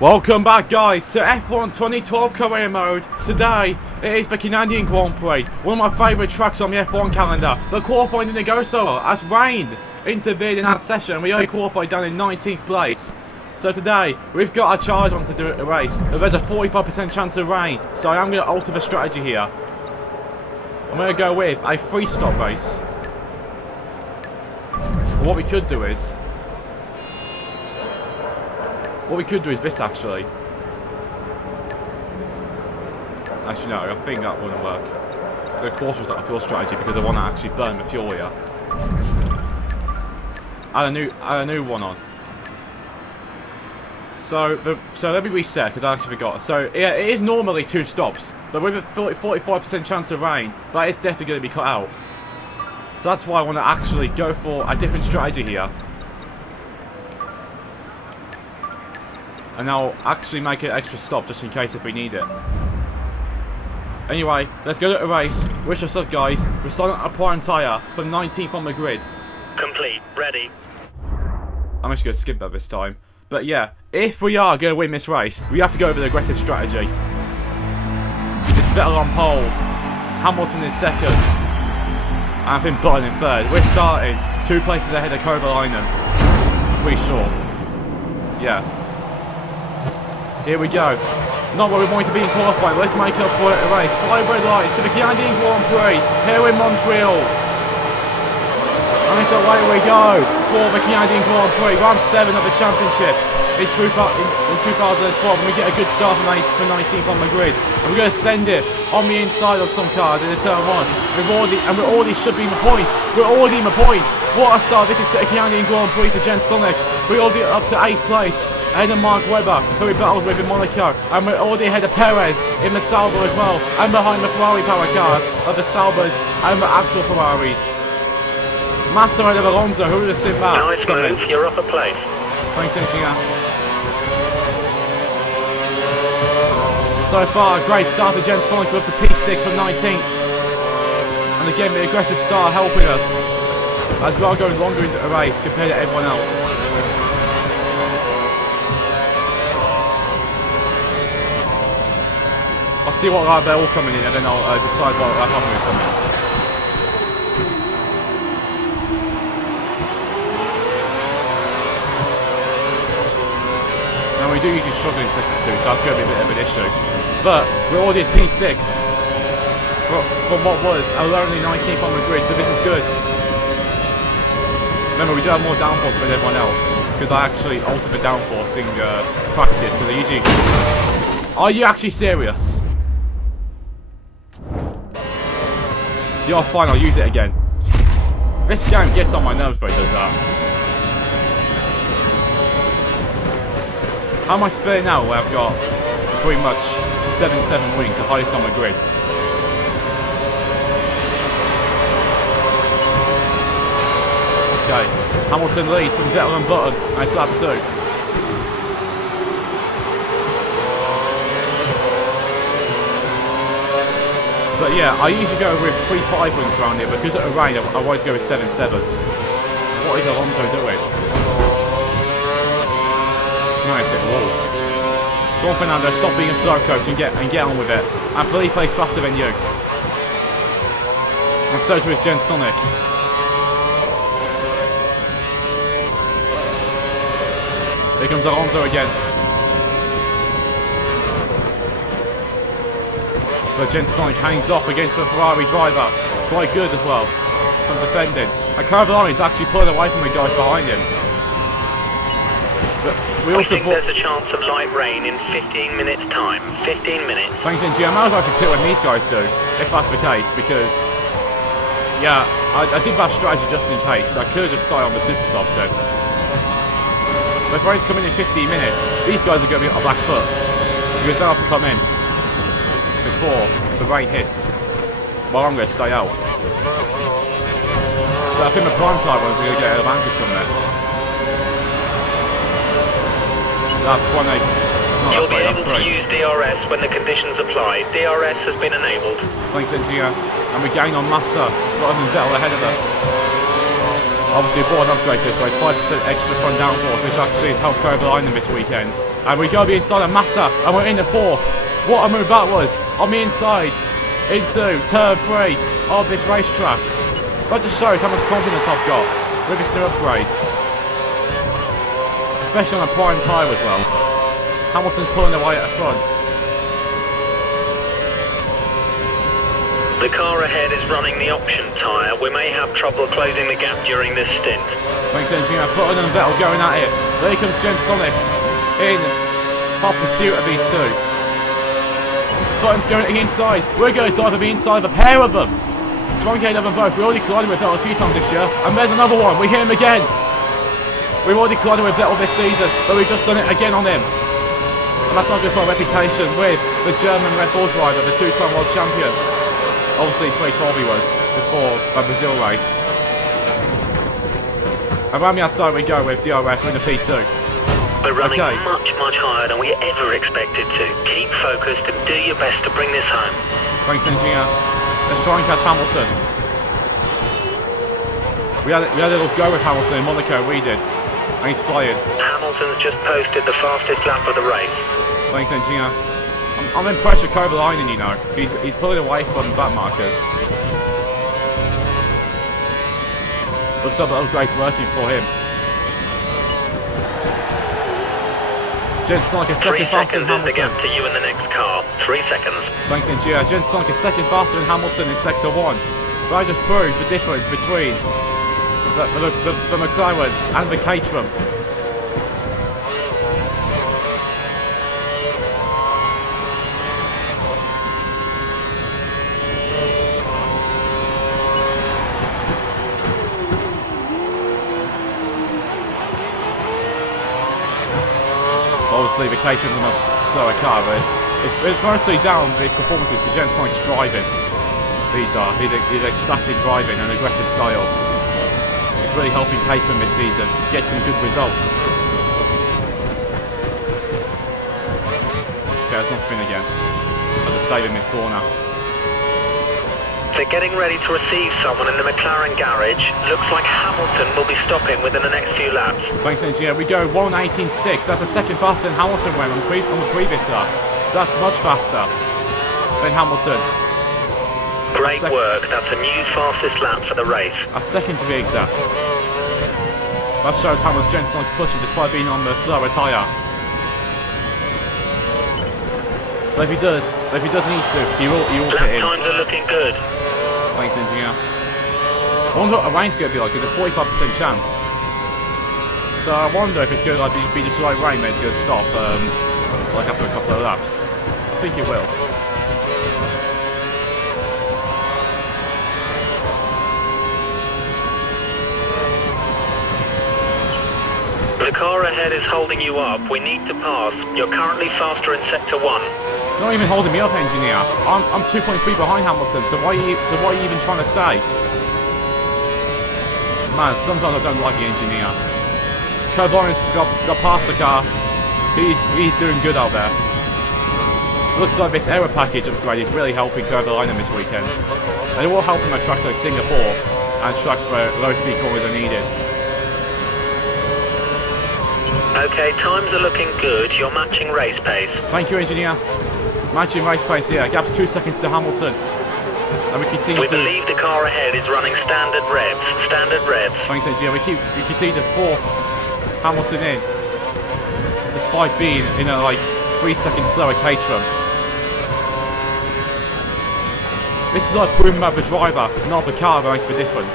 Welcome back, guys, to F1 2012 career mode. Today, it is the Canadian Grand Prix, one of my favourite tracks on the F1 calendar, but qualifying didn't go so well as rain intervened in that session. We only qualified down in 19th place. So today, we've got a charge on to do a race, but there's a 45% chance of rain, so I am going to alter the strategy here. I'm going to go with a three-stop race. What we could do is this, actually. Actually, no, I think that wouldn't work. The course was like a fuel strategy because I want to actually burn the fuel here. Add a new one on. So let me reset because I actually forgot. So yeah, it is normally 2 stops, but with a 45% chance of rain, that is definitely going to be cut out. So that's why I want to actually go for a different strategy here. And I'll actually make an extra stop just in case if we need it. Anyway, let's go to a race. Wish us luck, guys. We're starting at a prime tyre from 19th on the grid. Complete. Ready. I'm just going to skip that this time. But yeah, if we are going to win this race, we have to go with an aggressive strategy. It's Vettel on pole. Hamilton in second. And I think Button in third. We're starting 2 places ahead of Kovalainen. I'm pretty sure. Yeah. Here we go. Not where we want to be in qualifying. Let's make up for it a race. 5 red lights to the Canadian Grand Prix here in Montreal. And it's away we go for the Canadian Grand Prix. Round 7 of the championship in 2012. And we get a good start from 19th on the grid. And we're going to send it on the inside of some cars in the turn 1. We already should be in the points. We're already in the points. What a start. This is the Canadian Grand Prix for Jhensonic. We're already up to 8th place. Ahead of Mark Webber, who we battled with in Monaco, and we're already ahead of Perez in the Sauber as well, and behind the Ferrari power cars of the Saubers and the actual Ferraris. Massa ahead of Alonso, who would have seen that? Nice move, you're up a place. Thanks, engineer. So far, a great start to Jhensonic up to P6 from 19th. And again, the aggressive start helping us, as we are going longer into the race compared to everyone else. I'll see what lap they're all coming in, and then I'll decide what lap I'm going to come in. Now we do usually struggle in sector 2, so that's going to be a bit of an issue. But we're already at P6 from what was a lonely 19th on the grid, so this is good. Remember, we do have more downforce than everyone else, because I actually alter the downforcing practice, because I usually... Are you actually serious? You're fine, I'll use it again. This game gets on my nerves when it does that. How am I spinning now where I've got pretty much 7 wings, the highest on the grid? Okay, Hamilton leads from Vettel and Button, and it's lap 2. But yeah, I usually go with 3-5 wings around here, because of the rain, I wanted to go with 7-7. What is Alonso doing? Nice hit the wall. Come on, Fernando, stop being a slow coach and get on with it. And Felipe's faster than you. And so too is Jhensonic. Here comes Alonso again. But Jhensonic hangs off against the Ferrari driver. Quite good as well from defending. And Kovalainen's actually pulling away from the guys behind him. But we also there's a chance of light rain in 15 minutes time. 15 minutes. Thanks, NG. I might as well pit when these guys do, if that's the case, because yeah, I did that strategy just in case. I could have just started on the super soft set. But if rain's coming in 15 minutes, these guys are going to be on a back foot, because they'll have to come in before the rain hits. Well, I'm going to stay out. So I think the prime time ones are going to get an advantage from this. Lap 20. You'll be able to use DRS when the conditions apply. DRS has been enabled. Thanks, engineer. And we gain on Massa, Button and Vettel ahead of us. Obviously, we bought an upgrade to this race, 5% extra front downforce, which actually has helped overline them this weekend. And we go be inside of Massa, and we're in the 4th. What a move that was! On the inside, into turn 3 of this racetrack. That just shows how much confidence I've got with this new upgrade. Especially on a prime tyre as well. Hamilton's pulling away at the front. The car ahead is running the option tyre. We may have trouble closing the gap during this stint. Thanks, engineer. Button and Vettel going at it. There comes Jhensonic in hot pursuit of these two. Button's going inside. We're going to dive on the inside of a pair of them. Try and get them both. We already collided with Vettel a few times this year. And there's another one. We hit him again. We've already collided with Vettel this season, but we've just done it again on him. And that's not good for our reputation with the German Red Bull driver, the 2-time world champion. Obviously 2012 he was, before the Brazil race. And around the outside we go with DRS, we're in the P2. We're running much higher than we ever expected to. Keep focused and do your best to bring this home. Thanks, engineer. Let's try and catch Hamilton. We had a little go with Hamilton in Monaco, we did. And he's flying. Hamilton's just posted the fastest lap of the race. Thanks, engineer. I'm impressed with Kovalainen, you know. He's pulling away from back markers. Looks like the upgrade's working for him. Jhensonic a second faster than Hamilton. 3 seconds is the gap to you in the next car. 3 seconds. Thanks, engineer. Jhensonic a second faster than Hamilton in sector 1. That just proves the difference between the McLaren and the Caterham. Obviously, the Caterham is a much slower car, but it's mostly down these performances to Jhensonic's driving. He's ecstatic driving and aggressive style. It's really helping Caterham this season get some good results. Okay, let's not spin again. I'll just save him mid-corner. They're getting ready to receive someone in the McLaren garage. Looks like Hamilton will be stopping within the next few laps. Thanks, engineer. We go 1:18.6. That's a second faster than Hamilton went on the previous lap. So that's much faster than Hamilton. Great work. That's a new fastest lap for the race. A second to be exact. That shows how much Jhensonic's pushing despite being on the slower tyre. But if he does need to, he will lap hit in. Times are looking good. Thanks, engineer. I wonder what the rain's going to be like, because there's 45% chance. So I wonder if it's going to be just like rain, then it's going to stop like after a couple of laps. I think it will. The car ahead is holding you up. We need to pass. You're currently faster in sector 1. Not even holding me up, engineer. I'm 2.3 behind Hamilton, so what are you even trying to say? Man, sometimes I don't like the engineer. Kovalainen's got past the car. He's doing good out there. Looks like this error package upgrade is really helping Kovalainen this weekend. And it will help him at tracks like Singapore and tracks where low speed corners are needed. Okay, times are looking good. You're matching race pace. Thank you, engineer. Matching race pace here. Gap's 2 seconds to Hamilton. And we continue We believe the car ahead is running standard revs. Standard revs. Thanks, engineer. We continue to fourth Hamilton in, despite being in a 3 seconds slower Caterham. This is like proving about the driver, not the car, that makes the difference.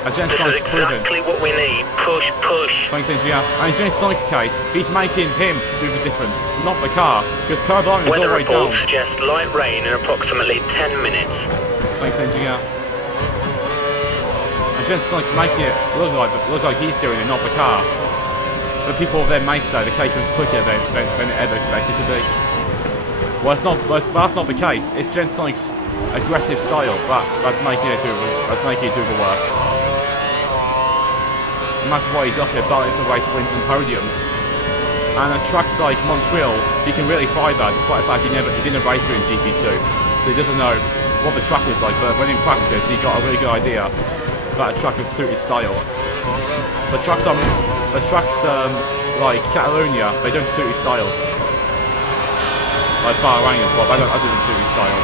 And Jhensonic's proven. Exactly what we need. Push, push. Thanks, engineer. And in Jhensonic's case, he's making him do the difference, not the car, because Kovalainen is already down. Weather reports suggest light rain in approximately 10 minutes. Thanks, engineer. And Jhensonic's making it look like he's doing it, not the car. But people then may say the Caterham's quicker than it ever expected to be. Well, that's not the case. It's Jhensonic's aggressive style that's making it do the work. And that's why he's up here battling for race wins and podiums. And at tracks like Montreal, he can really thrive that, despite the fact he didn't race here in GP2. So he doesn't know what the track is like, but when in practice, he got a really good idea. without a track of suited style. The tracks like Catalonia, they don't suit his style. Like Bahrain as well, but I don't suit his style.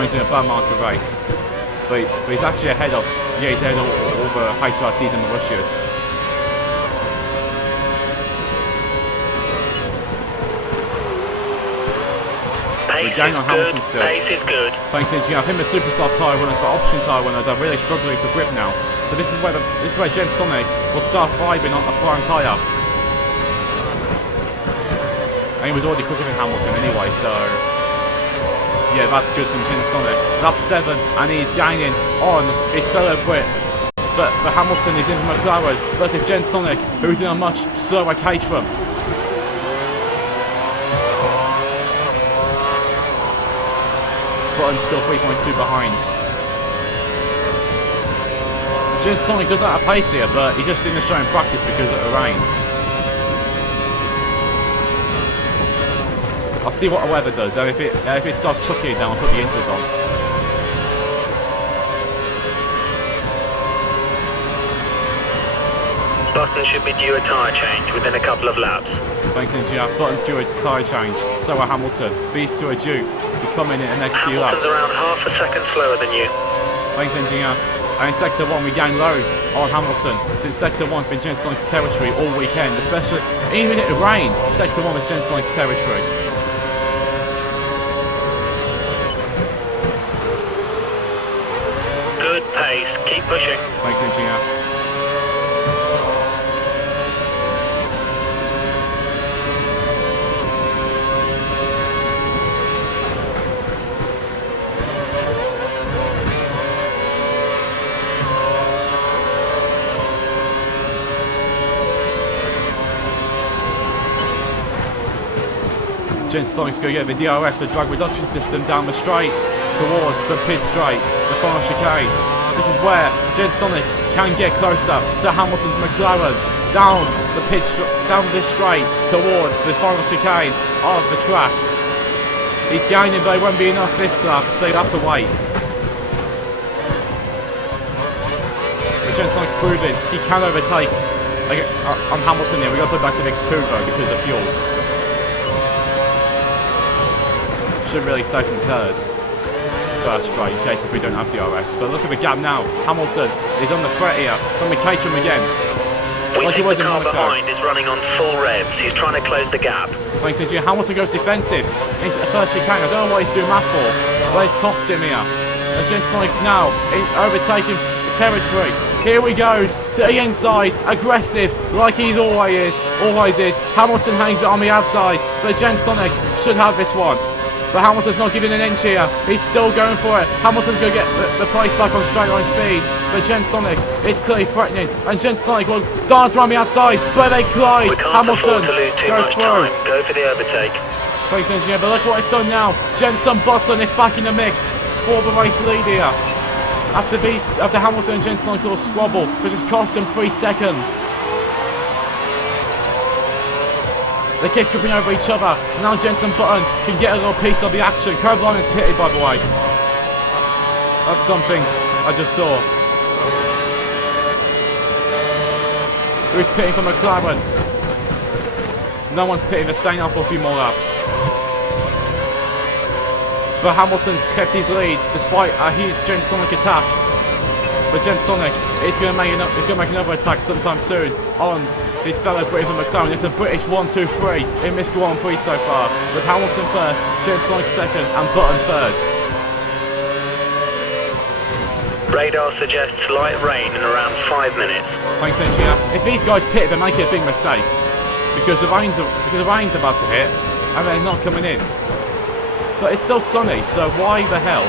He's in a bad market race, but he's actually ahead of, yeah, he's ahead of all the HRTs and the Russias. We're going on Hamilton still. Pace is good. Thanks to I think the super soft tyre runners, the option tyre runners are really struggling for grip now. So this is where Jhensonic will start thriving on a prime tyre. And he was already quicker than Hamilton anyway, so yeah, that's good from Jhensonic. Lap 7, and he's gaining on his fellow Brit. But Hamilton is in the McLaren versus Jhensonic, who's in a much slower Caterham. Button's still 3.2 behind. Jhensonic doesn't have a pace here, but he just didn't show in practice because of the rain. I'll see what the weather does, and if it starts chucking down, I'll put the inters on. Button should be due a tyre change within a couple of laps. Thanks, Engineer. Button's due a tyre change. So are Hamilton. These two are due to come in the next few laps. Hamilton's around half a second slower than you. Thanks, Engineer. And in Sector 1 we gained loads on Hamilton, since Sector 1's been Jhensonic's territory all weekend, especially even in the rain. Sector 1 was Jhensonic's territory. Good pace, keep pushing. Thanks, Engineer. Jhensonic's going to get the DRS, the drag reduction system, down the straight towards the pit straight, the final chicane. This is where Jhensonic can get closer to Hamilton's McLaren, down this straight towards the final chicane of the track. He's gaining, but it won't be enough this lap, so you'll have to wait. But Jhensonic's proving he can overtake on Hamilton here. We've got to put back to X2 though because of fuel. Should really save some curves first straight in case if we don't have DRS. But look at the gap now. Hamilton is on the threat here from the Caterham again. We like he think was the in car Monaco. behind is running on full revs. He's trying to close the gap. Thanks, Engineer. Hamilton goes defensive into the first chicane. I don't know what he's doing that for, but he's cost him here. And Jhensonic's now overtaking territory. Here he goes to the inside, aggressive like he always is. Hamilton hangs it on the outside, but Jhensonic should have this one. But Hamilton's not giving an inch here. He's still going for it. Hamilton's going to get the place back on straight line speed. But Jhensonic is clearly threatening. And Jhensonic will dance around the outside. But they collide. Hamilton goes through. Go for the overtake. Thanks, Engineer. But look what it's done now. Jenson Button is back in the mix for the race lead here. After Hamilton and Jhensonic's little squabble, which has cost them 3 seconds. They keep tripping over each other. Now Jenson Button can get a little piece of the action. Caroline is pitted, by the way. That's something I just saw. Who's pitting for McLaren? No one's pitting. They're staying out for a few more laps. But Hamilton's kept his lead despite a huge Jhensonic attack. But Jhensonic is going to make another attack sometime soon on his fellow British McLaren. It's a British 1-2-3 in this Grand Prix so far, with Hamilton first, Jhensonic second, and Button third. Radar suggests light rain in around 5 minutes. Thanks, Engineer. If these guys pit, they're making a big mistake because the rain's about to hit and they're not coming in. But it's still sunny, so why the hell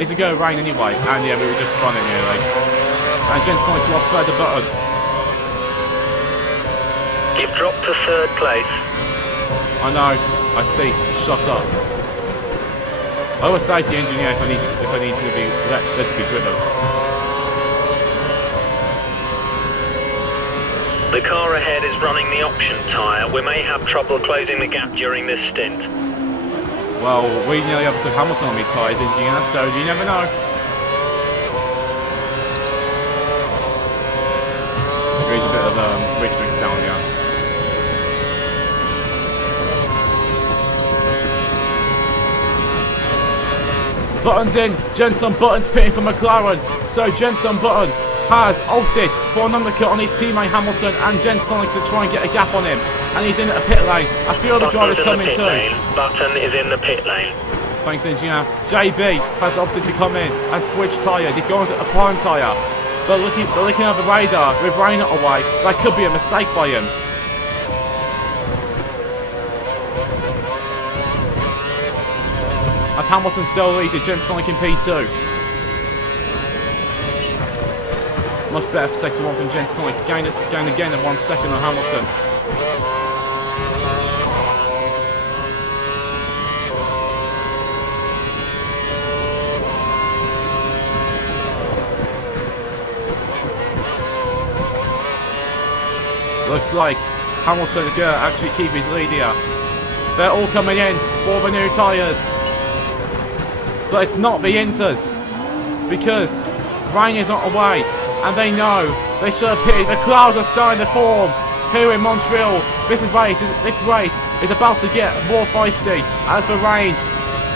is it going to rain anyway? And yeah, we were just spun it nearly. And Jhensonic's lost third to Button. You've dropped to 3rd place. I know, I see. Shut up. I always say to the engineer if I need to be let to be driven. The car ahead is running the option tyre. We may have trouble closing the gap during this stint. Well, we nearly overtook Hamilton on these tyres, engineer, so you never know. There's a bit of ridge mix down here. Button's in. Jenson Button's pitting for McLaren. So Jenson Button has opted for an undercut on his teammate Hamilton and Jhensonic to try and get a gap on him. And he's in at a pit lane. I feel the driver's coming too. Button is in the pit lane. Thanks, engineer. JB has opted to come in and switch tyres. He's going to a prime tyre. But looking at the radar with rain away, that could be a mistake by him. As Hamilton still leads it, Jhensonic in P2. Much better for sector 1 from Jhensonic. Gained again of 1 second on Hamilton. Looks like Hamilton is going to actually keep his lead here. They're all coming in for the new tyres. But it's not the Inters, because rain is not away, and they know they should have pitted. The clouds are starting to form here in Montreal. This race is about to get more feisty as the rain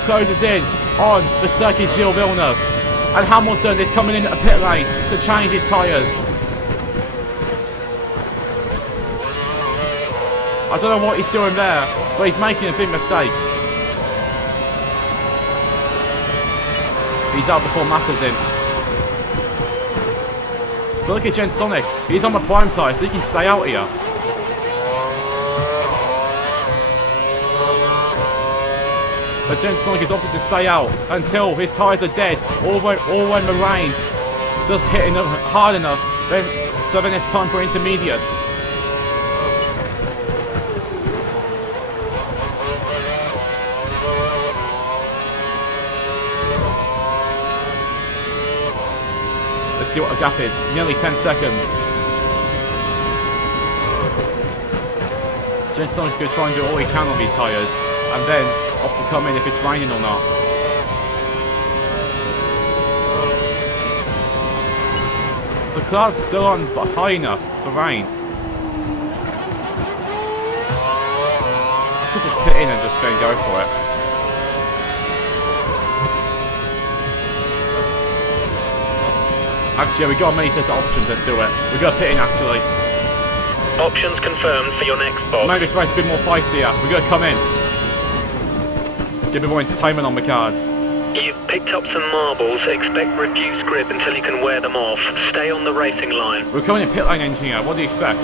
closes in on the Circuit Gilles Villeneuve, and Hamilton is coming in at a pit lane to change his tyres. I don't know what he's doing there, but he's making a big mistake. He's out before Massa's in. But look at Jhensonic. He's on the prime tyre, so he can stay out here. But Jhensonic has opted to stay out until his tyres are dead, or when the rain does hit hard enough, so then it's time for intermediates. See what the gap is. Nearly 10 seconds. Jensonic's going to try and do all he can on these tyres, and then opt to come in if it's raining or not. The cloud's still on, but high enough for rain. I could just pit in and just then go for it. Actually, we got many sets of options, let's do it. We got pit in actually. Options confirmed for your next box. Maybe this race a bit more feisty here. We got to come in. Give me more entertainment on the cards. You've picked up some marbles. Expect reduced grip until you can wear them off. Stay on the racing line. We're coming in pit lane, engineer. What do you expect?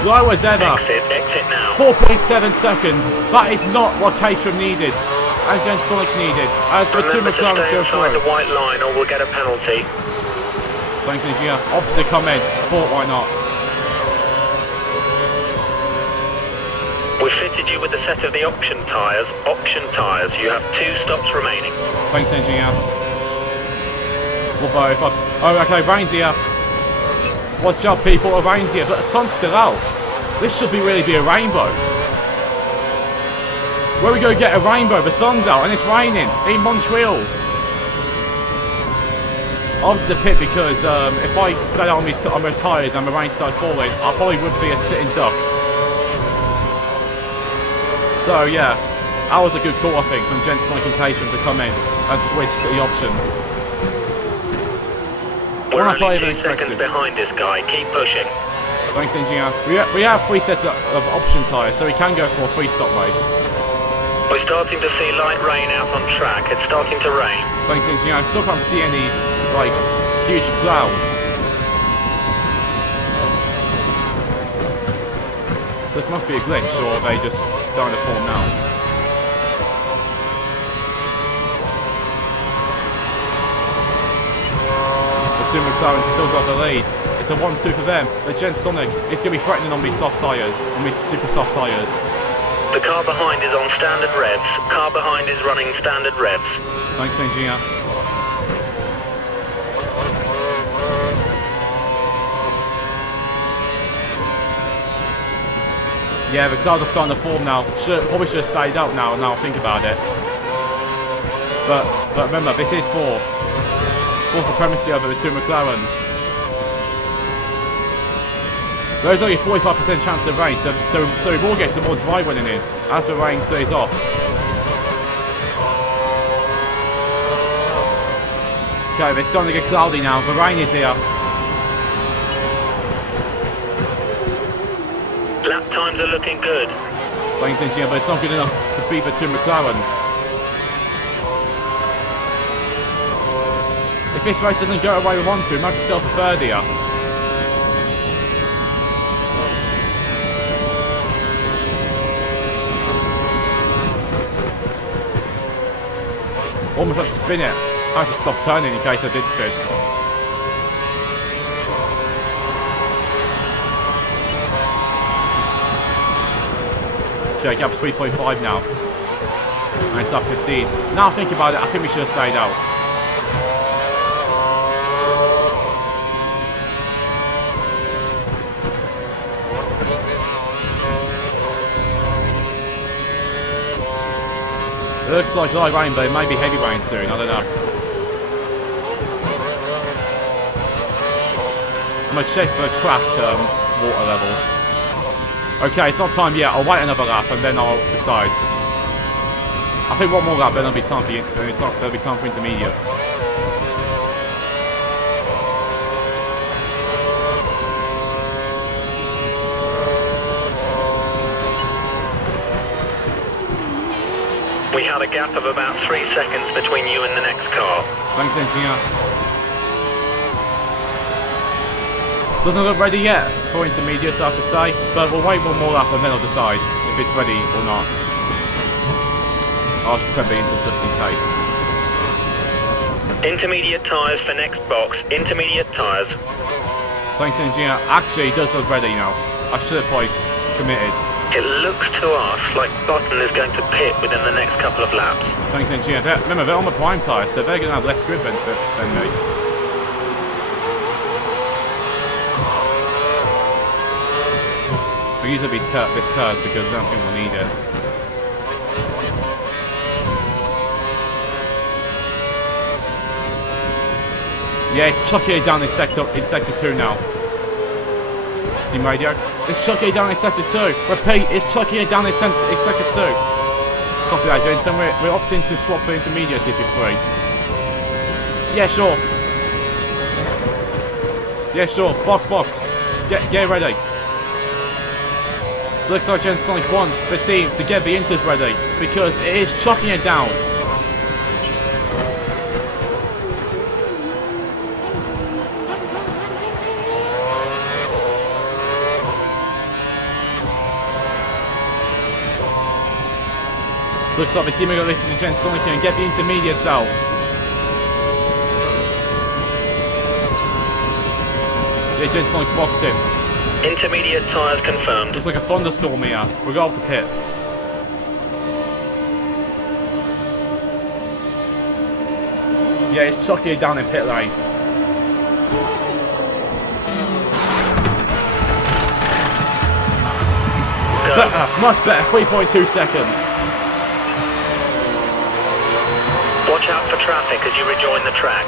Slow as ever. Exit now. 4.7 seconds. That is not what Caterham needed and Jhensonic needed. As for two McLarens go through. The white line or we'll get a penalty. Thanks, engineer. Opted to come in. Thought, why not? We fitted you with a set of the option tyres. Option tyres. You have 2 stops remaining. Thanks, engineer. Although if I... Oh, okay, rain's here. Watch out, people, it rains here, but the sun's still out. This should really be a rainbow. Where are we going to get a rainbow? The sun's out and it's raining in Montreal. I opted to pit because if I stayed out on those tyres and the rain started falling, I probably would be a sitting duck. So yeah, that was a good call, I think, from Jhensonic and Caterham to come in and switch to the options. We're only 2 seconds behind this guy. Keep pushing. Thanks, engineer. We have 3 sets of option tyres, so we can go for a 3-stop race. We're starting to see light rain out on track. It's starting to rain. Thanks, engineer. I still can't see any, like, huge clouds. So this must be a glitch, or are they just starting to form now? The two McLarens still got the lead. It's a 1-2 for them. The Jhensonic is going to be threatening on these soft tyres, on these super soft tyres. The car behind is on standard revs. Car behind is running standard revs. Thanks, engineer. Yeah, the clouds are starting to form now. Probably should have stayed out now I think about it. But remember, this is for supremacy over the two McLarens. There's only a 45% chance of rain, so we will get some more dry running in as the rain clears off. Okay, it's starting to get cloudy now. The rain is here. Lap times are looking good. Thanks, engineer, but it's not good enough to beat the two McLarens. If this race doesn't go away we want to, we might have to sell for third here. Almost had to spin it. I had to stop turning in case I did spin. Okay, gap's 3.5 now. And it's up 15. Now I think about it, I think we should have stayed out. It looks like light rain, but it may be heavy rain soon, I don't know. I'm going to check for track water levels. Okay, it's not time yet. I'll wait another lap and then I'll decide. I think one more lap, then there'll be time for intermediates. We had a gap of about 3 seconds between you and the next car. Thanks, engineer. Doesn't look ready yet for intermediates, I have to say, but we'll wait one more lap and then I'll decide if it's ready or not. I'll just prep the inters just in case. Intermediate tyres for next box. Intermediate tyres. Thanks, engineer. Actually, it does look ready now. I should have probably committed. It looks to us like Button is going to pit within the next couple of laps. Thanks, engineer. Remember, they're on the prime tyre, so they're going to have less grip than me. We'll use up this curve because I don't think we'll need it. Yeah, it's chucking it down in sector 2 now. Team radio. It's chucking it down in sector 2. Repeat, it's chucking it down in sector 2. Copy that, James. Then we're opting to swap for intermediates if you're free. Yeah, sure. Yeah, sure. Box. Get ready. So it looks like Jhensonic wants the team to get the inters ready because it is chucking it down. So looks like the team are going to listen to Jhensonic and get the intermediates out. Yeah, Jhensonic's boxing. Intermediate tyres confirmed. Looks like a thunderstorm here. We'll go up to pit. Yeah, it's chucking it down in pit lane. Better, much better. 3.2 seconds. Watch out for traffic as you rejoin the track.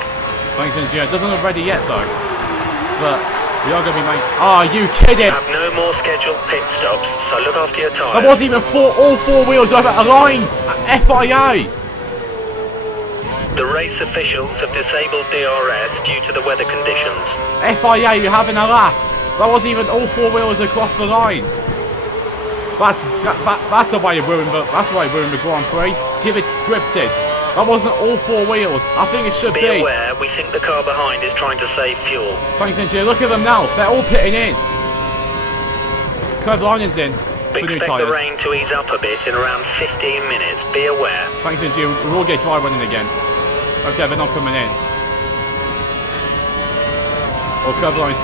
Thanks, engineer. It doesn't look ready yet, though. But we are going to be making... Oh, are you kidding? Have no more scheduled pit stops, so look after your tyres. There wasn't even all four wheels over a line. FIA. The race officials have disabled DRS due to the weather conditions. FIA, you're having a laugh. That wasn't even all four wheels across the line. That's the way you ruin the Grand Prix. Give it scripted. That wasn't all four wheels. I think it should be. Be aware, we think the car behind is trying to save fuel. Thanks, engineer. Look at them now. They're all pitting in. Curved lining's in We for new expect tyres. the rain to ease up a bit in around 15 minutes. Be aware. Thanks, engineer. We will get dry running again. Okay, they're not coming in. Or curved line's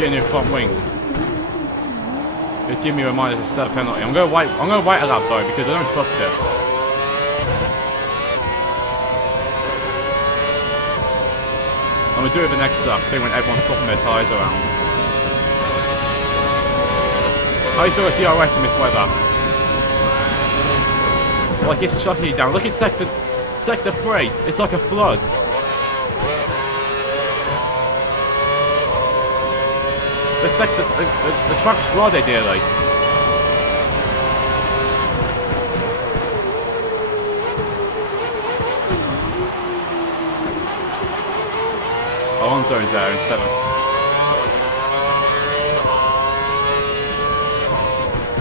getting in front wing. Just give me a reminder to set a penalty. I'm going to wait a lap though because I don't trust it. I'm going to do it the next lap, I think when everyone's swapping their tyres around. I used to go DRS in this weather. Like it's chucking you down. Look at sector 3. It's like a flood. The track's flooded nearly. Alonso's there in 7th.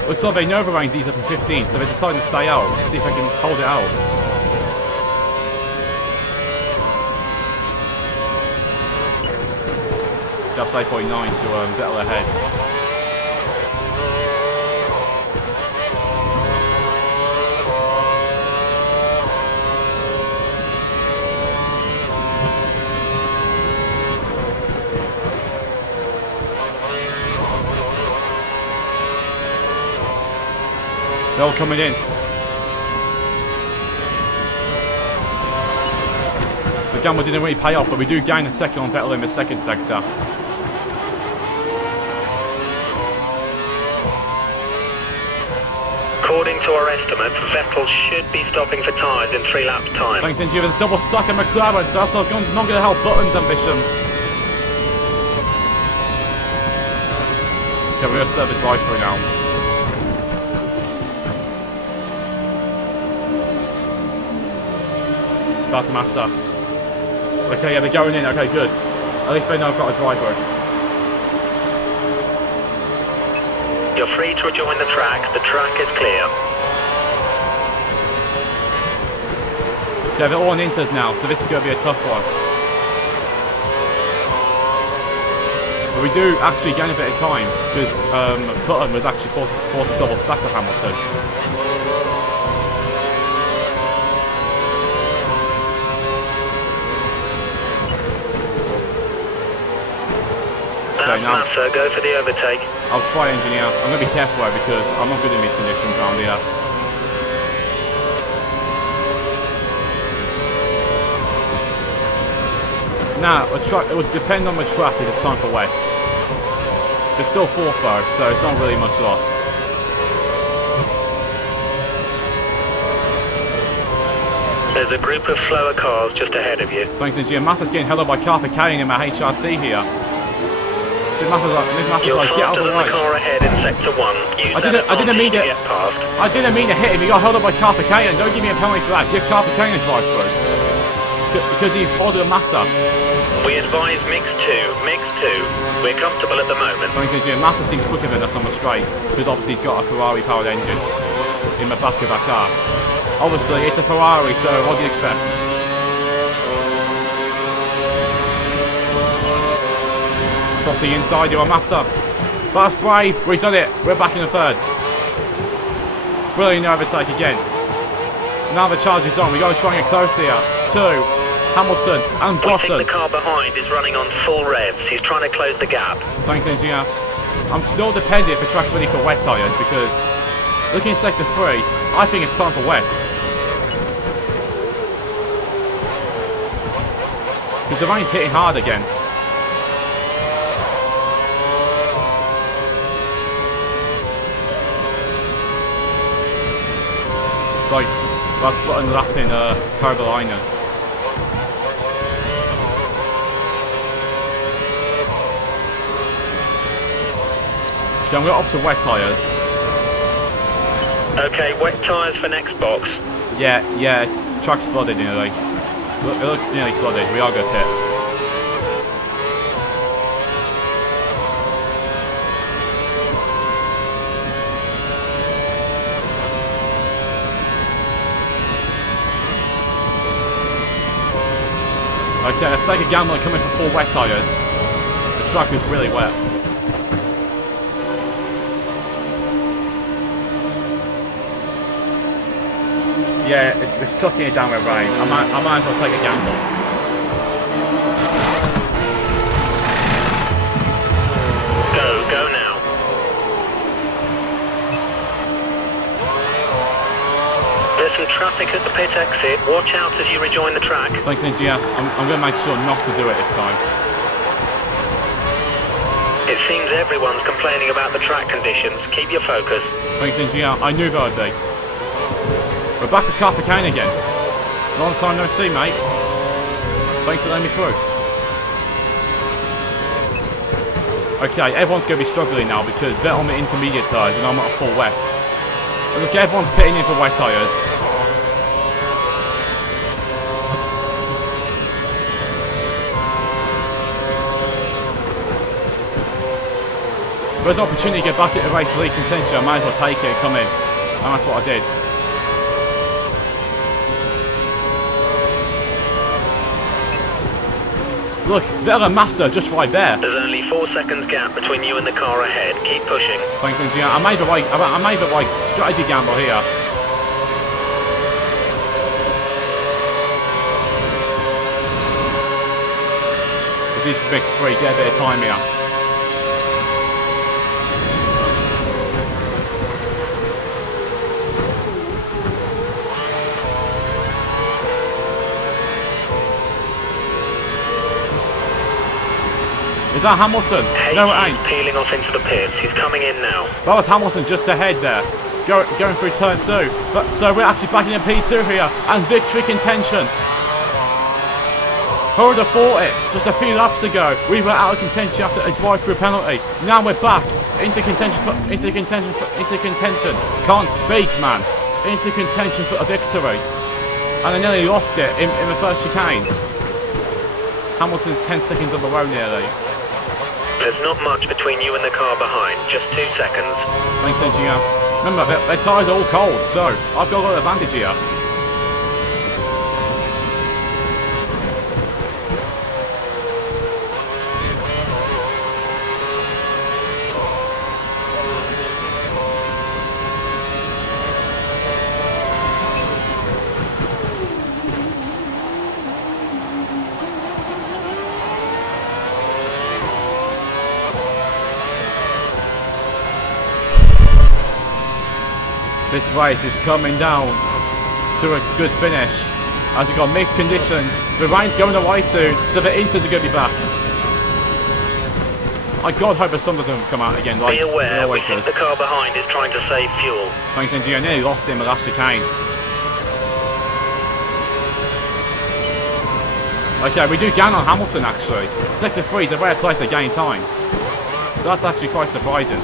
Looks like they know the range these up in 15th, so they decided to stay out. See if they can hold it out. Gaps 8.9 to Vettel ahead. They're all coming in. The gamble didn't really pay off, but we do gain a second on Vettel in the second sector. According to our estimates, Vettel should be stopping for tyres in 3 laps time. Thanks, India. There's a double stack of McLaren, so that's not going to help Button's ambitions. Okay, we're going to serve the drive-through now. That's Massa. Okay, yeah, they're going in. Okay, good. At least they know I've got a driver. You're free to rejoin the track. The track is clear. Okay, they're all on inters now, so this is going to be a tough one. But we do actually gain a bit of time, because Button was actually forced to double stack with Hamilton. Okay, now Massa, go for the overtake. I'll try engineer. I'm going to be careful though because I'm not good in these conditions around here. Now, it would depend on the track if it's time for wets. There's still 4th though, so it's not really much lost. There's a group of slower cars just ahead of you. Thanks, engineer. Massa's getting held up by car for carrying in my HRT here. Massa's like, get out of the way. Car ahead in sector 1. I didn't mean to hit him. He got held up by Carthagena. Don't give me a penalty for that. Give Carthagena a drive through. Because he followed Massa. We advise mix 2. Mix 2. We're comfortable at the moment. Thanks, engineer. Massa seems quicker than us on the straight because obviously he's got a Ferrari powered engine in the back of our car. Obviously, it's a Ferrari, so what do you expect? Top to the inside, you're a Massa. But that's brave. We've done it. We're back in the 3rd. Brilliant overtake again. Now the charge is on. We've got to try and get close here. 2. Hamilton and Button. The car behind is running on full revs. He's trying to close the gap. Thanks, engineer. I'm still dependent if the track's ready for wet tyres because looking at sector 3, I think it's time for wets. Because the rain's hitting hard again. So that's Button lapping Carolina. Okay, I'm going up to wet tyres. Okay, wet tyres for next box. Yeah, track's flooded nearly. It looks nearly flooded. We are going to pit. Okay, let's take a gamble at coming for 4 wet tyres. The track is really wet. Yeah, it's tucking it down with rain. I might as well take a gamble. Go now. There's some traffic at the pit exit. Watch out as you rejoin the track. Thanks, engineer. I'm going to make sure not to do it this time. It seems everyone's complaining about the track conditions. Keep your focus. Thanks, engineer. I knew that would be. We're back at Carthagena again. Long time no see, mate. Thanks for letting me through. Okay, everyone's going to be struggling now because they're on the intermediate tyres and I'm at full wets. Look, everyone's pitting in for wet tyres. There's an opportunity to get back at the race league contention. I might as well take it and come in. And that's what I did. Look, Vettel and Massa just right there. There's only 4 seconds gap between you and the car ahead. Keep pushing. Thanks, engineer. I made the right strategy gamble here. This is fixed free. Get a bit of time here. Is that Hamilton? No, it ain't. Peeling off into the pits. He's coming in now. That was Hamilton just ahead there. Going through turn 2. But so we're actually back in P2 here. And victory contention. Who would have thought it? Just a few laps ago, we were out of contention after a drive-through penalty. Now we're back into contention. Can't speak, man. Into contention for a victory. And I nearly lost it in the first chicane. Hamilton's 10 seconds on the road nearly. There's not much between you and the car behind. Just 2 seconds. Thanks, engineer. Remember, their tyres are all cold, so I've got a lot of advantage here. This race is coming down to a good finish as we've got mixed conditions. The rain's going away soon, so the Inters are going to be back. I God hope that some of them come out again. Like be aware, we does. think the car behind is trying to save fuel. Thanks, engineer. I nearly lost him the last chicane. Okay, we do gain on Hamilton actually. Sector 3 is a rare place to gain time, so that's actually quite surprising.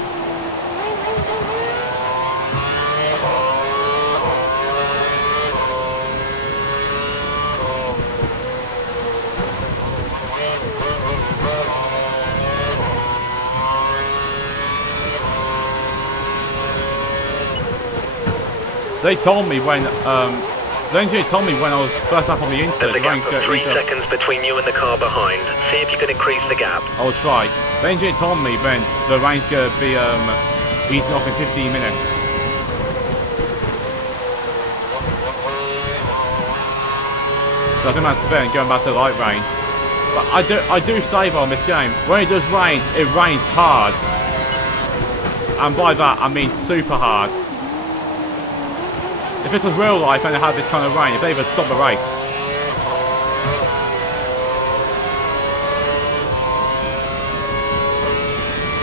They told me when, the engineer told me when I was first up on the Inter. There's a gap of 3 seconds between you and the car behind. See if you can increase the gap. I will try. The engineer told me when the rain's going to be easing off in 15 minutes. So I think that's fair and going back to the light rain. But I do save on this game. When it does rain, it rains hard. And by that I mean super hard. If this was real life and it had this kind of rain, if they would stop the race.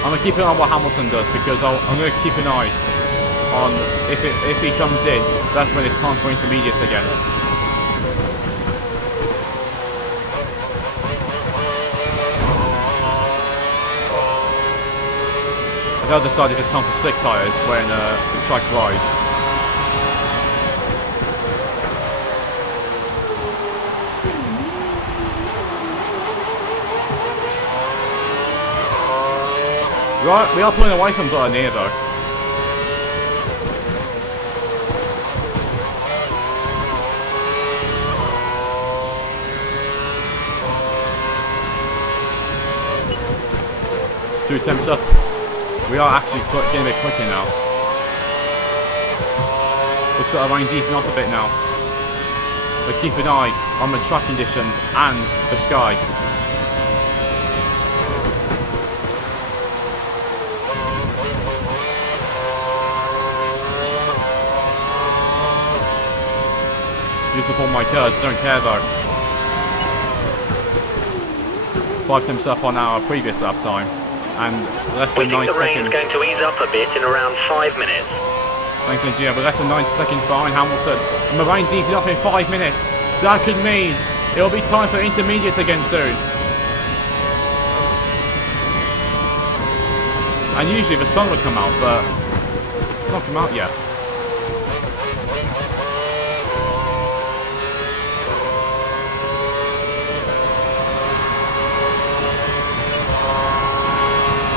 I'm going to keep an eye on what Hamilton does because I'm going to keep an eye on if he comes in, that's when it's time for intermediates again. They'll decide if it's time for slick tyres when the track dries. Right, we are pulling away from Button here though. Two attempts up. We are actually getting a bit quicker now. Looks like our rain's easing off a bit now. But keep an eye on the track conditions and the sky. Use up all my curves, don't care though. 5 attempts up on our previous lap time. and less We than think 9 the rain's seconds. going to ease up a bit in around 5 minutes. Thanks, engineer. We're less than 90 seconds behind Hamilton. And the rain's easing up in 5 minutes. So that could mean it'll be time for intermediates again soon. And usually the sun would come out, but it's not come out yet.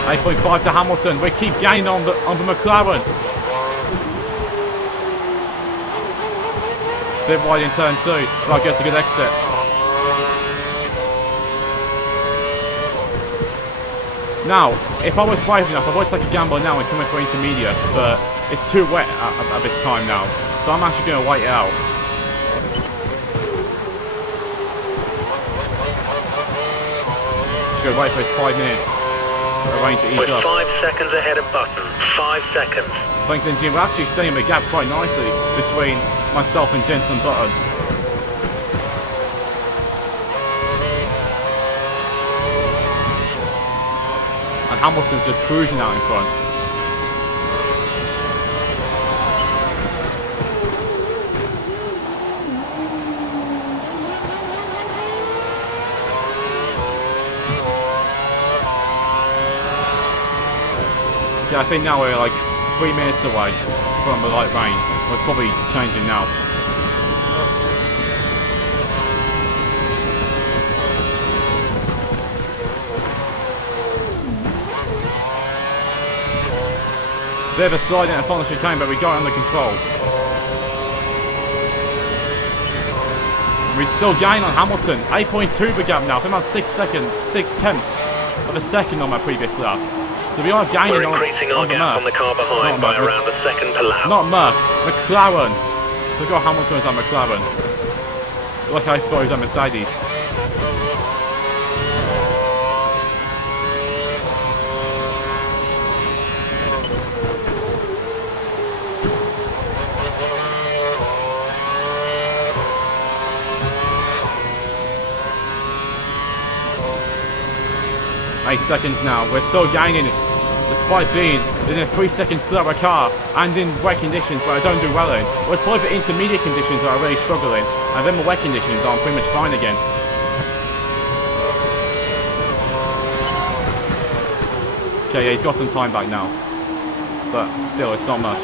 .5 to Hamilton. We keep gaining on the McLaren. Bit wide in turn 2. Right, gets a good exit. Now, if I was brave enough, I would take a gamble now and come in for intermediates, but it's too wet at this time now, so I'm actually going to wait it out. Just going to wait for this 5 minutes for the rain to ease We're up. 5 seconds ahead of Button. 5 seconds. Thanks, engineer. We're actually staying in the gap quite nicely between myself and Jenson Button. And Hamilton's just cruising out in front. Yeah, I think now we're like 3 minutes away from the light rain. Well, it's probably changing now. Bit of a slide in the final chicane, but we got it under control. We still gain on Hamilton. 8.2 the gap now. I think about 6 tenths of a second on my previous lap. So we are gaining We're increasing our gap on the car behind by around a second per lap. Not Merc, McLaren. I forgot Hamilton was on McLaren. Like I forgot he was on Mercedes. Eight seconds now. We're still gaining, despite being in a 3 second slower car and in wet conditions where I don't do well in. Well, it's probably for intermediate conditions that I really struggle in, and then the wet conditions I'm pretty much fine again. Okay, yeah, he's got some time back now, but still, it's not much.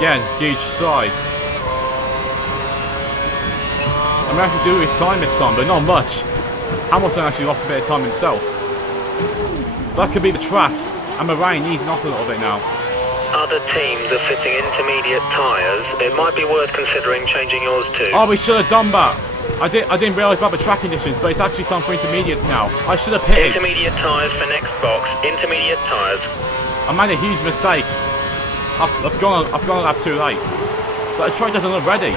Again, huge slide. I'm going to have to do his time this time, but not much. Hamilton actually lost a bit of time himself. That could be the track, and the rain easing off a little bit now. Other teams are fitting intermediate tyres. It might be worth considering changing yours too. Oh, we should have done that. I didn't realise about the track conditions, but it's actually time for intermediates now. I should have pitted. Intermediate tyres for next box. Intermediate tyres. I made a huge mistake. I've gone a lap too late. But the track doesn't look ready.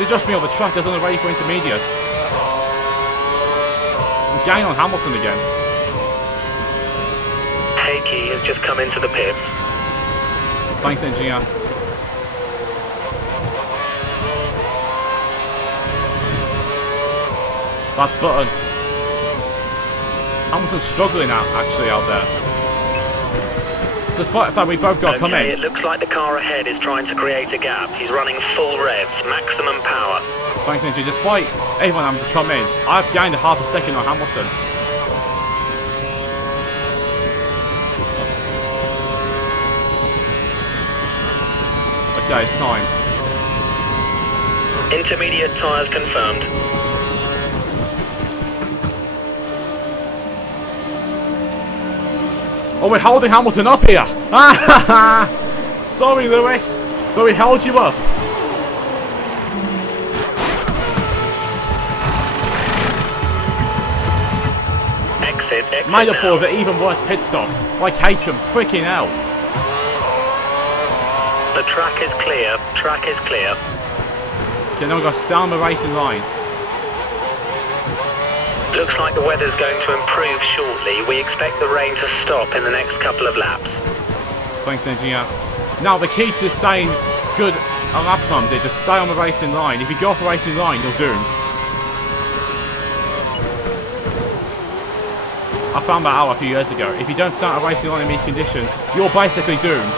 It's just me on the track doesn't look ready for intermediates. I'm gaining on Hamilton again. Hakey has just come into the pits. Thanks, engineer. That's Button. Hamilton's struggling actually out there. Despite the fact we both got to come in. It looks like the car ahead is trying to create a gap. He's running full revs, maximum power. Thanks, engineer. Despite everyone having to come in, I've gained a half a second on Hamilton. Okay, it's time. Intermediate tyres confirmed. Oh, we're holding Hamilton up here. Sorry, Lewis, but we held you up. Exit Made up now. for the even worse pit stop by Caterham. Freaking hell. The track is clear. Track is clear. Okay, now we've got to stay on the racing line. Looks like the weather's going to improve shortly. We expect the rain to stop in the next couple of laps. Thanks, engineer. Now, the key to staying good on lap times is to stay on the racing line. If you go off the racing line, you're doomed. I found that out a few years ago. If you don't start a racing line in these conditions, you're basically doomed.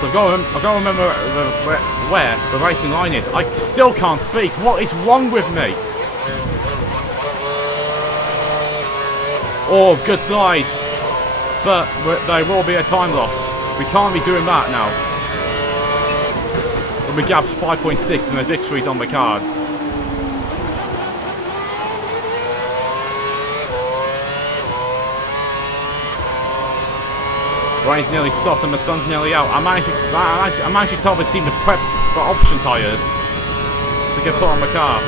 So I've got to remember where the racing line is. I still can't speak. What is wrong with me? Oh, good slide. But there will be a time loss. We can't be doing that now. And we gapped 5.6 and the victory's on the cards. Rain's nearly stopped and the sun's nearly out. I managed to tell the team to prep for option tyres to get put on the car.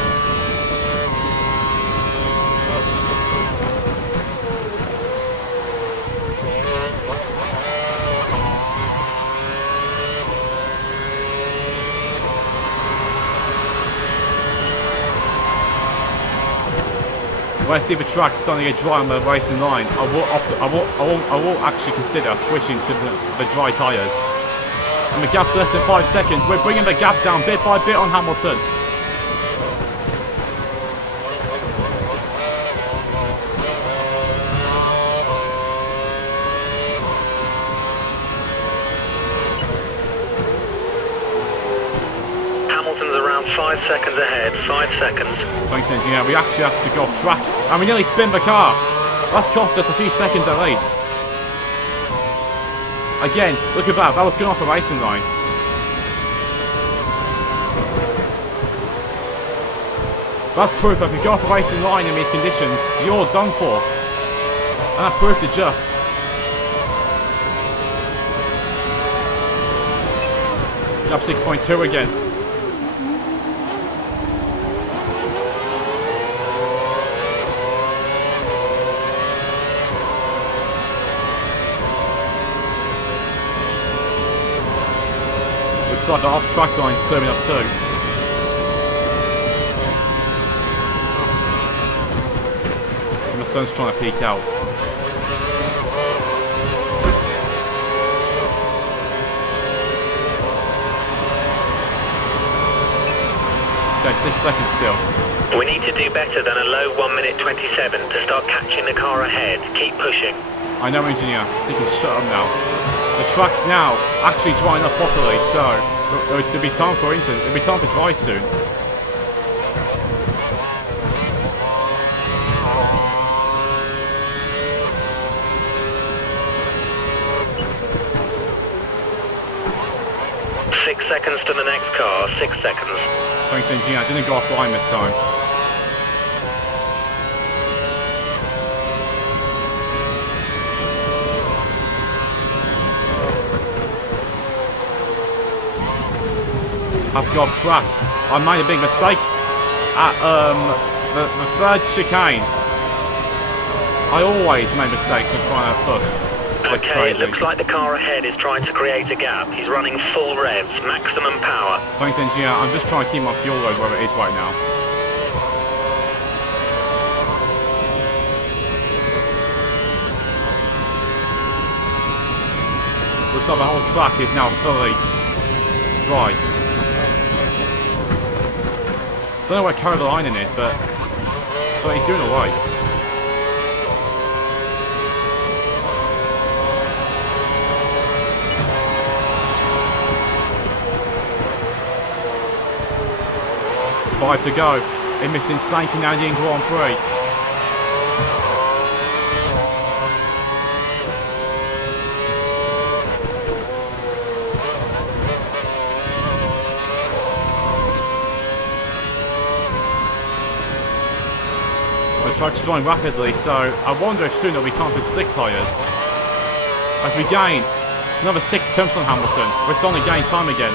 When I see the track starting to get dry on the racing line, I will actually consider switching to the dry tyres. And the gap's less than 5 seconds. We're bringing the gap down bit by bit on Hamilton. Hamilton's around 5 seconds ahead. 5 seconds. Thanks, engineer. We actually have to go off track. And we nearly spin the car. That's cost us a few seconds at least. Again, look at that. That was going off the racing line. That's proof that if you go off the racing line in these conditions, you're done for. And that proved it just. Gap 6.2 again. Looks like the off-track line's clearing up too. And the sun's trying to peek out. Okay, 6 seconds still. We need to do better than a low 1 minute 27 to start catching the car ahead. Keep pushing. I know, engineer, so you can shut up now. The track's now actually drying up properly, so it'll be time for dry soon. Six seconds to the next car. 6 seconds. Thanks, engineer. I didn't go offline this time. I have to go off track. I made a big mistake at the third chicane. I always make mistakes when trying to push. Like Okay, crazy. it looks like the car ahead is trying to create a gap. He's running full revs, maximum power. Thanks, engineer. I'm just trying to keep my fuel load where it is right now. Looks like the whole track is now fully dry. Don't know where Carolina is, but he's doing alright. Five to go in this insane Canadian Grand Prix. The track's drying rapidly, so I wonder if soon it'll be time for slick tyres. As we gain another 6 tenths on Hamilton, we're starting to gain time again.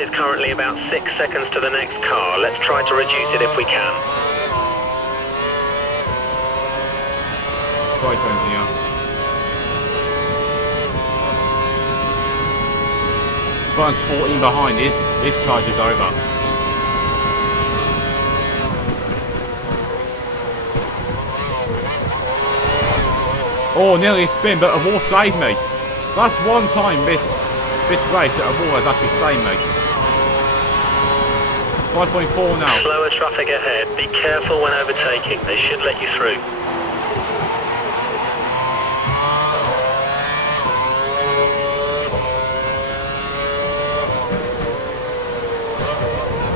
is currently about 6 seconds to the next car. Let's try to reduce it if we can. Try to engineer. Burns 14 behind. His charge is over. Oh, nearly a spin, but a wall saved me. That's one time this race at a wall has actually saved me. 5.4 now. Slower traffic ahead. Be careful when overtaking. They should let you through.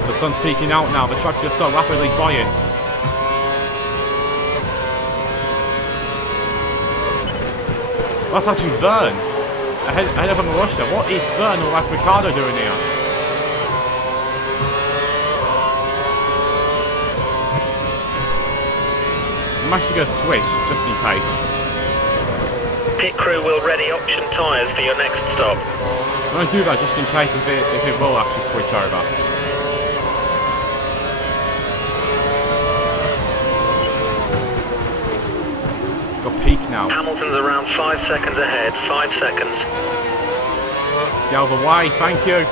The sun's peeking out now. The track's going to start rapidly drying. That's actually Vern. Ahead of Marussia. What is Vern or Las Ricardo doing here? I'm actually going to switch, just in case. Pit crew will ready option tyres for your next stop. I'm going to do that just in case if it will actually switch over. Got peak now. Hamilton's around 5 seconds ahead. 5 seconds. Get out of the way, thank you.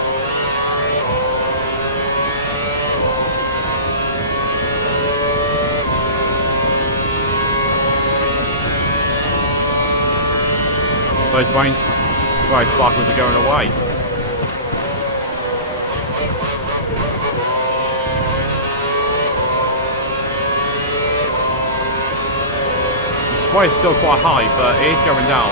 Those rain spray sparkles are going away. The spray is still quite high, but it is going down.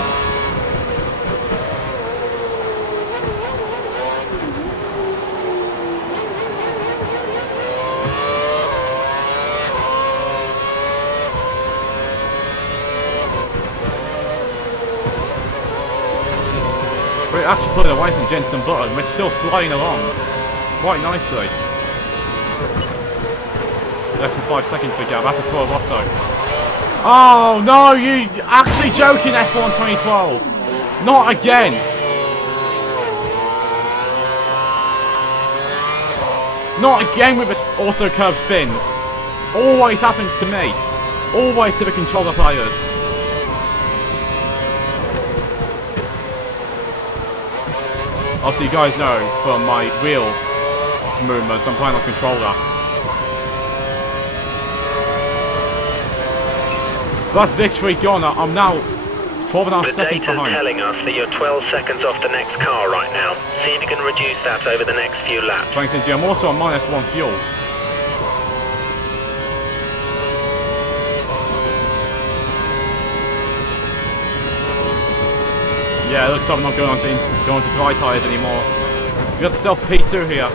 We're actually pulling away from Jensen Button. We're still flying along quite nicely. Less than 5 seconds for Gab. That's a 12 Rosso. Oh no, you actually joking, F1 2012. Not again. Not again with this auto curve spins. Always happens to me. Always to the controller players. Also, you guys know from my real movements, I'm playing on controller. That's victory gone. I'm now 12.5 seconds behind. The data's telling us that you're 12 seconds off the next car right now. See if you can reduce that over the next few laps. Thanks, Indy. I'm also on -1 fuel. Yeah, it looks like I'm not going on to dry tyres anymore. We got self P2 here.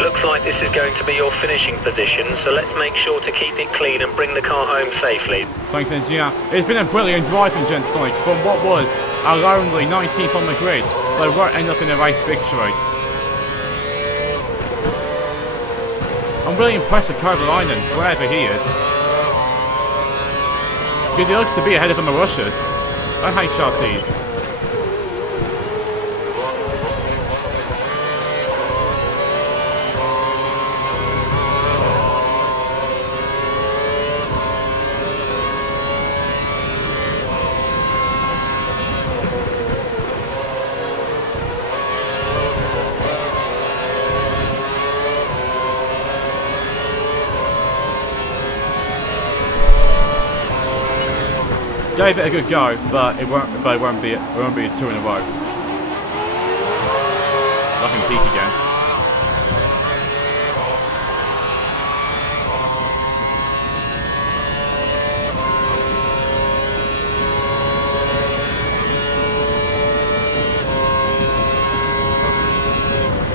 Looks like this is going to be your finishing position, so let's make sure to keep it clean and bring the car home safely. Thanks, engineer. It's been a brilliant drive from Jhensonic from what was a lonely 19th on the grid, but it won't end up in a race victory. I'm really impressed with Kovalainen, wherever he is. Because he looks to be ahead of the Marussias and HRTs. Gave it a good go, but it won't be a 2 in a row. I can peak again.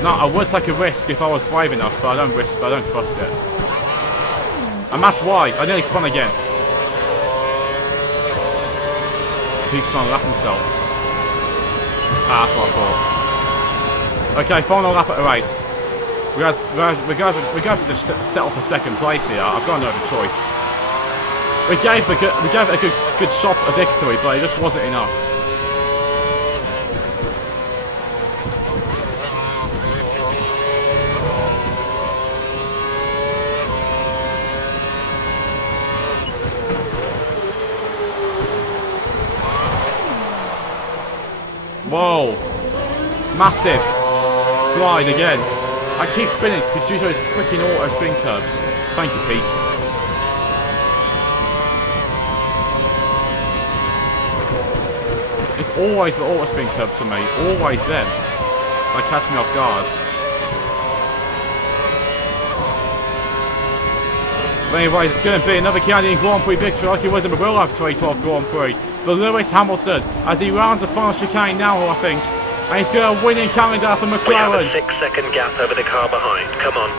No, I would take a risk if I was brave enough, but I don't trust it. And that's why I nearly spun again. He's trying to lap himself. Ah, that's what I thought. Okay, final lap at a race. We're going to just settle for second place here. I've got no other choice. We gave it a good shot at victory, but it just wasn't enough. Whoa! Massive slide again. I keep spinning due to his freaking auto spin curbs. Thank you, Pete. It's always the auto spin curbs for me. Always them. They catch me off guard. But anyways, it's going to be another Canadian Grand Prix victory like it was in the real life 2012 Grand Prix for Lewis Hamilton as he rounds the final chicane now, I think. And he's going to win in Canada for McLaren. We have a 6-second gap over the car behind. Come on.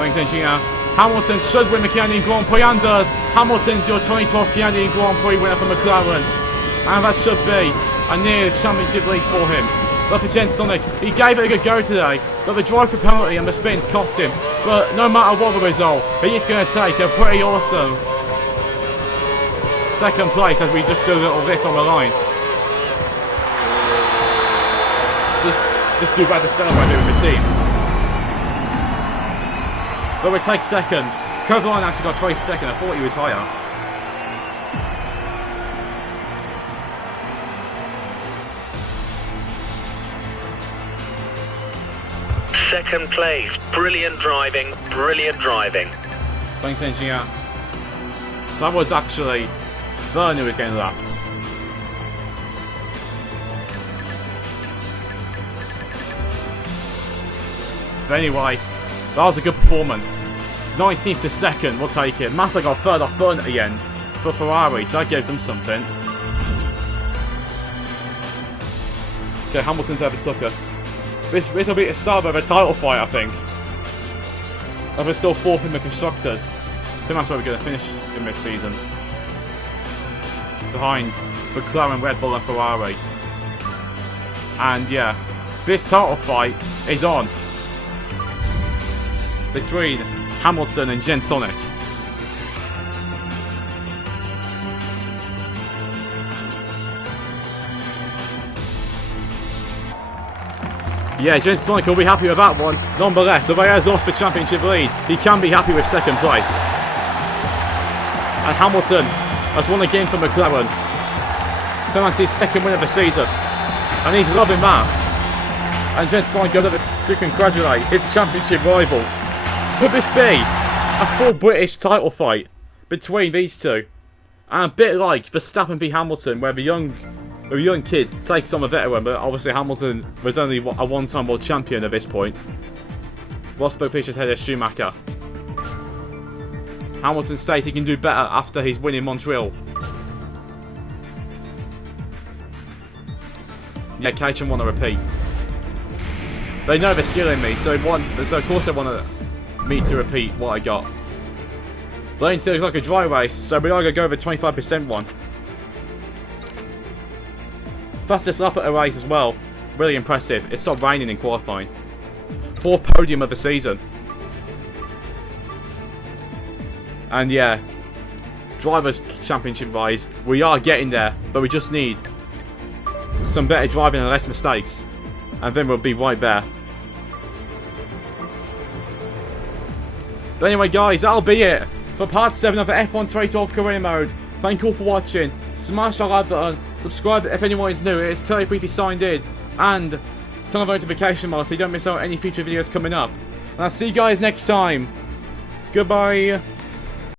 Thanks, engineer. Hamilton should win the Canadian Grand Prix and does. Hamilton's your 2012 Canadian Grand Prix winner for McLaren. And that should be a near championship lead for him. But for Jhensonic, he gave it a good go today, but the drive-through penalty and the spins cost him. But no matter what the result, he is going to take a pretty awesome second place as we just do a little this on the line. Just do that to celebrate it with the team. But we take second. Kovline actually got 22nd. I thought he was higher. Second place. Brilliant driving. Brilliant driving. Thanks, engineer. That was actually Verne who was getting lapped. But anyway, that was a good performance. 19th to 2nd, we'll take it. Massa got 3rd off Button at the end for Ferrari, so that gives them something. Okay, Hamilton's overtook us. This will be the start of a title fight, I think. If we're still 4th in the Constructors. I think that's where we're going to finish in this season. Behind McLaren, Red Bull and Ferrari. And yeah, this title fight is on between Hamilton and Jhensonic. Yeah, Jhensonic will be happy with that one. Nonetheless, if he has lost the championship lead, he can be happy with 2nd place. And Hamilton has won a game for McLaren. That's his 2nd win of the season. And he's loving that. And Jhensonic goes over to congratulate his championship rival. Could this be a full British title fight between these two? And a bit like Verstappen v Hamilton, where the young kid takes on a veteran, but obviously Hamilton was only a one-time world champion at this point. Whilst both features head of Schumacher. Hamilton states he can do better after his win in Montreal. Yeah, Caterham want to repeat. They know they're stealing me, so of course they want me to repeat what I got. Lane still looks like a dry race, so we are going to go over 25% one. Fastest lap at a race as well. Really impressive. It stopped raining in qualifying. 4th podium of the season. And yeah, Drivers' Championship wise, we are getting there, but we just need some better driving and less mistakes. And then we'll be right there. But anyway guys, that'll be it for part 7 of the F1 2012 Career Mode. Thank you all for watching. Smash the like button, subscribe if anyone is new, it's totally free if you signed in, and turn on the notification bell so you don't miss out on any future videos coming up. And I'll see you guys next time. Goodbye.